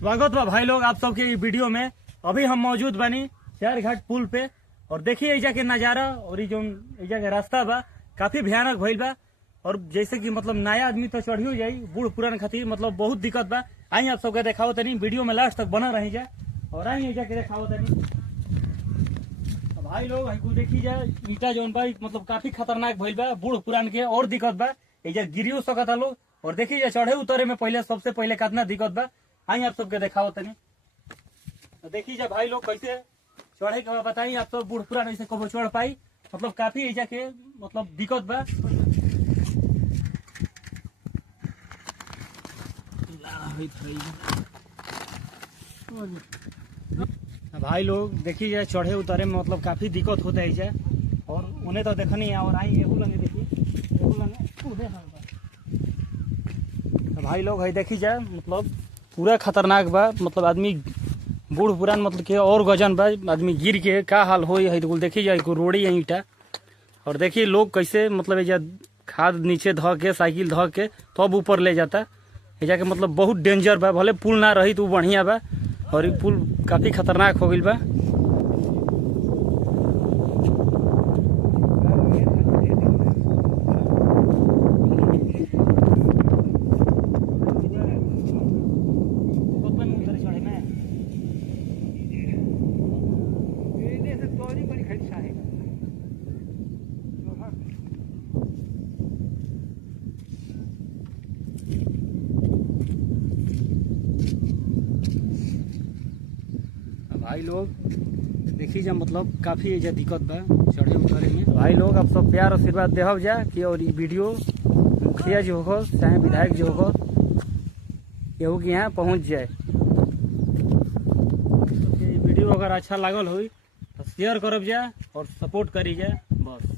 स्वागत बा भाई लोग आप सबके ये वीडियो में। अभी हम मौजूद बानी शेर घाट पुल पे और देखिए एजा के नजारा और जो एजा के रास्ता बा काफी भयानक भइल बा। और जैसे कि मतलब नया आदमी तो चढ़ियो जाई, बूढ़ पुरान खातिर मतलब बहुत दिक्कत बा। आई आप सबके देखाओ तनी, वीडियो में लास्ट तक बना रही जा और आई एजा के देखाओ तनी। तो भाई लोग हमको देखी जाए ईटा जोन बा मतलब काफी खतरनाक भइल बा, बूढ़ पुरान के और दिक्कत बा। एजा गिरियो सकता लोग और देखी जाए चढ़े उतरे में पहले सबसे पहले कितना दिक्कत बा। आई आप सबके देखाओ तनी। तो देखी जा भाई लोग कैसे चढ़े के बताई आप सब, बूढ़ पुरान ऐसे कबो चढ़ पाई मतलब काफी एजा के मतलब दिक्कत बा। भाई लोग देखी जाए चढ़े उतरे में मतलब काफी दिक्कत होता है जाए और उन्हें तो देखनी है और आई एहू लगे देखी एहू लगे। तो भाई लोग है देखी जाए मतलब पूरा खतरनाक बा, मतलब आदमी बूढ़ पुरान मतलब के और गजन बा, आदमी गिर के का हाल हो देखी जाए रोड़ी है ईटा। और देखिए लोग कैसे मतलब एजा खाद नीचे ध के साइकिल ध के तब ऊपर ले जाता। एजा के मतलब बहुत डेंजर बा, भले पुल ना रही तो बढ़िया बा और ये पुल काफी खतरनाक हो गई बा। भाई लोग देखी जा मतलब काफी एजा दिक्कत बा चढ़े उतरे में। भाई लोग अब सब प्यार आशीर्वाद देहब जा कि और ये वीडियो मुखिया जी हो चाहे विधायक जी हो केहू के यहाँ पहुँच जाए। तो वीडियो अगर अच्छा लागल हो तो शेयर करब जा और सपोर्ट करी जा बस।